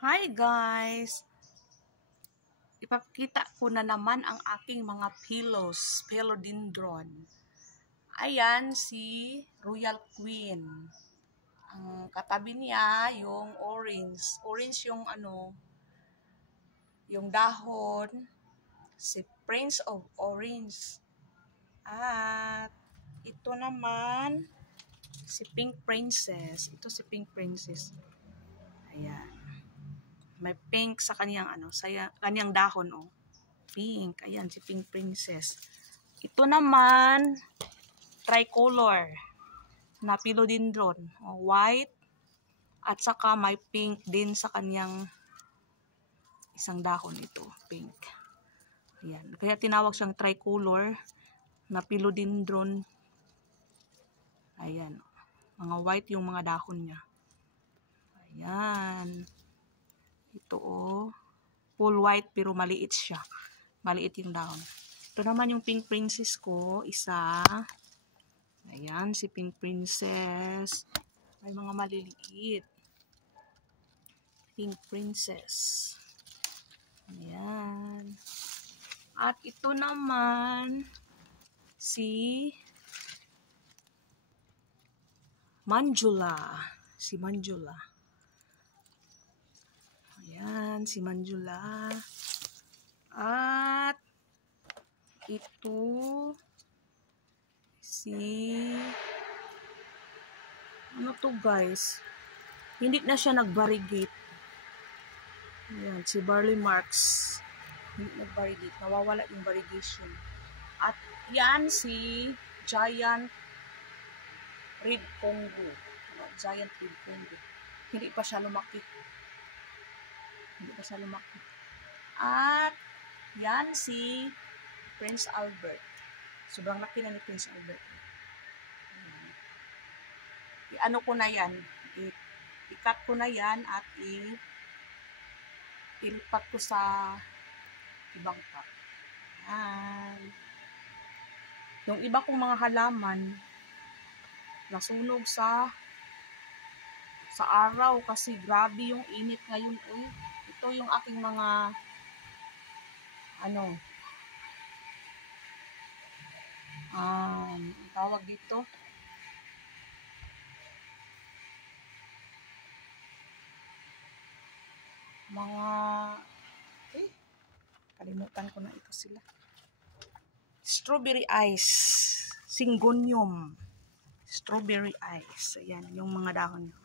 Hi guys! Ipapakita ko na naman ang aking mga pillows, philodendron. Ayan si Royal Queen. Ang katabi niya yung orange. Orange yung yung dahon. Si Prince of Orange. At ito naman si Pink Princess. Ito si Pink Princess. Ayan. May pink sa kanyang kanyang dahon Pink. Ayan si Pink Princess. Ito naman tricolor na philodendron, white at saka may pink din sa kanyang isang dahon ito, pink. Ayan. Kaya tinawag siyang tricolor na philodendron. Ayan. Mga white yung mga dahon niya. Ayan. Ito full white pero maliit siya. Maliit yung dahon. Ito naman yung Pink Princess ko, isa. Ayan, si Pink Princess. May mga maliliit. Pink Princess. Ayan. At ito naman si Manjula. Si Manjula. Ayan, si Manjula. At ito si ano to guys, hindi na siya nag-variegate. Ayan, si Barley Marks hindi nag-variegate, nawawala yung variegation. At yan si Giant Red Congo. Giant Red Congo, hindi pa siya lumaki. At yan si Prince Albert. Sobrang laki na ni Prince Albert. I-ano ko na yan. I-cut ko na yan at ilipat ko sa ibang pot. Yan. Yung iba kong mga halaman nasunog sa araw kasi grabe yung init ngayon. Ito yung aking mga tawag dito, mga kalimutan ko na ito sila. Strawberry ice, syngonium, strawberry ice. Ayan yung mga dahon niya.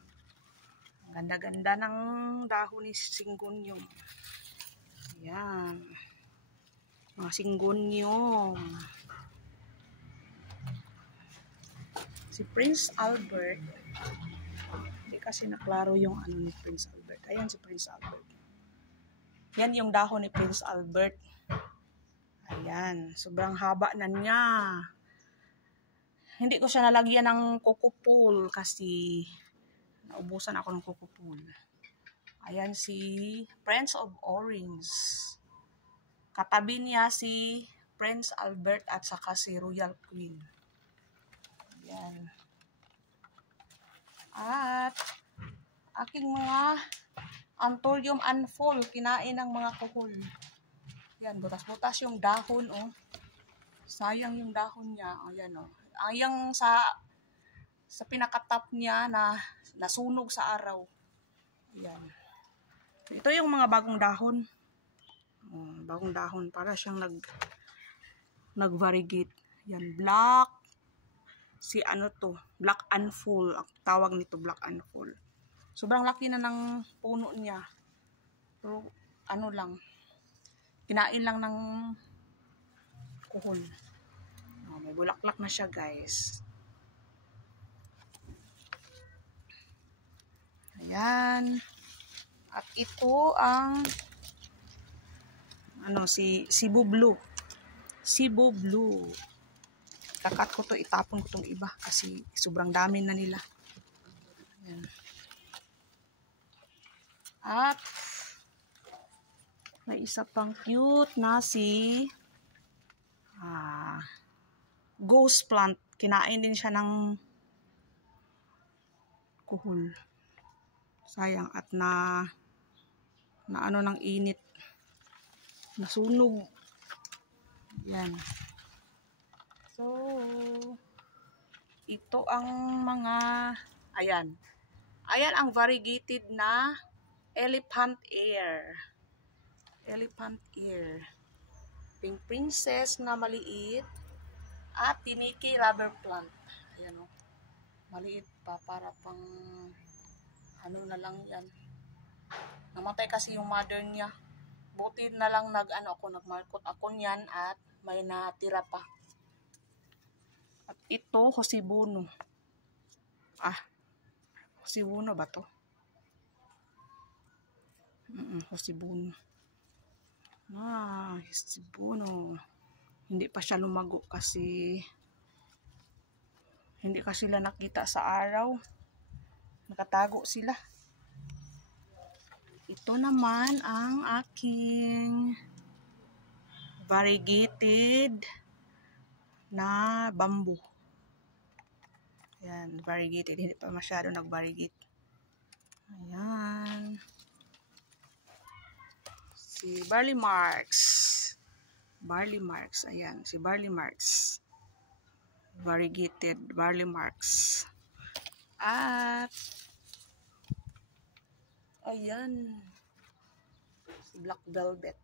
Ganda-ganda ng dahon ni syngonium. Ayan, mga syngonium. Si Prince Albert, hindi kasi naklaro yung ni Prince Albert. Ayan si Prince Albert. Yan yung dahon ni Prince Albert. Ayan, sobrang haba na niya. Hindi ko siya nalagyan ng cocopool kasi naubusan ako ng cocopool. Ayan si Prince of Orange. Katabi niya si Prince Albert at saka si Royal Queen. Ayan. At aking mga Anthurium unfold, kinain ng mga kuhol. Yan, butas-butas yung dahon, sayang yung dahon niya. Ayan, ayang sa pinakatap niya na nasunog sa araw. Ayan. Ito yung mga bagong dahon. Bagong dahon, para siyang nag-variegate. Yan, black. Si black unfold. Ang tawag nito, black unfold. Sobrang laki na ng puno niya. Pero lang, kinain lang ng kuhol. May bulaklak na siya guys. Ayan. At ito ang si Cebu Blue. Cebu Blue. Kakat ko to, itapon ko tong iba kasi sobrang dami na nila. Ayan. At may isa pang cute na si ghost plant. Kinain din siya ng kuhol. Sayang at na ano ng init. Nasunog. Yan. So, ito ang mga, ayan. Ayan ang variegated na elephant ear. Elephant ear. Pink princess na maliit. At tiniki rubber plant. Ayan o. Maliit pa. Para pang, ano na lang yan. Namatay kasi yung mother niya. Buti na lang nagmarkot ako niyan at may natira pa. At ito, Hosibuno. Hosibuno ba to? Hosibuno. Hosibuno. Hindi pa siya lumago kasi hindi kasi sila nakita sa araw. Nakatago sila. Ito naman ang aking variegated na bamboo. Ayan, variegated. Hindi pa masyado nag-variegate. Ayan. Si Barley Marks. Barley Marks. Ayan, si Barley Marks. Variegated Barley Marks. At ayan, si Black Velvet.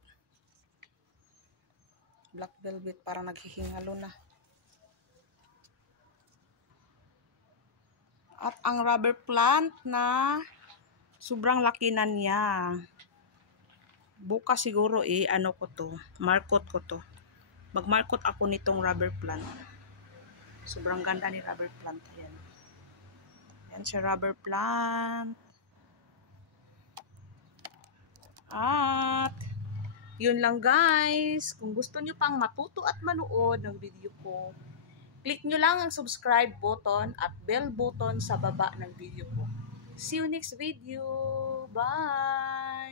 Black Velvet parang naghihingalo na. At ang rubber plant na sobrang laki na niya. Bukas siguro ano ko to, markot ko to. Magmarkot ako nitong rubber plant. Sobrang ganda ni rubber plant. Ayan. Ayan siya rubber plant. At yun lang guys. Kung gusto nyo pang matuto at manood ng video ko, click nyo lang ang subscribe button at bell button sa baba ng video ko. See you next video. Bye!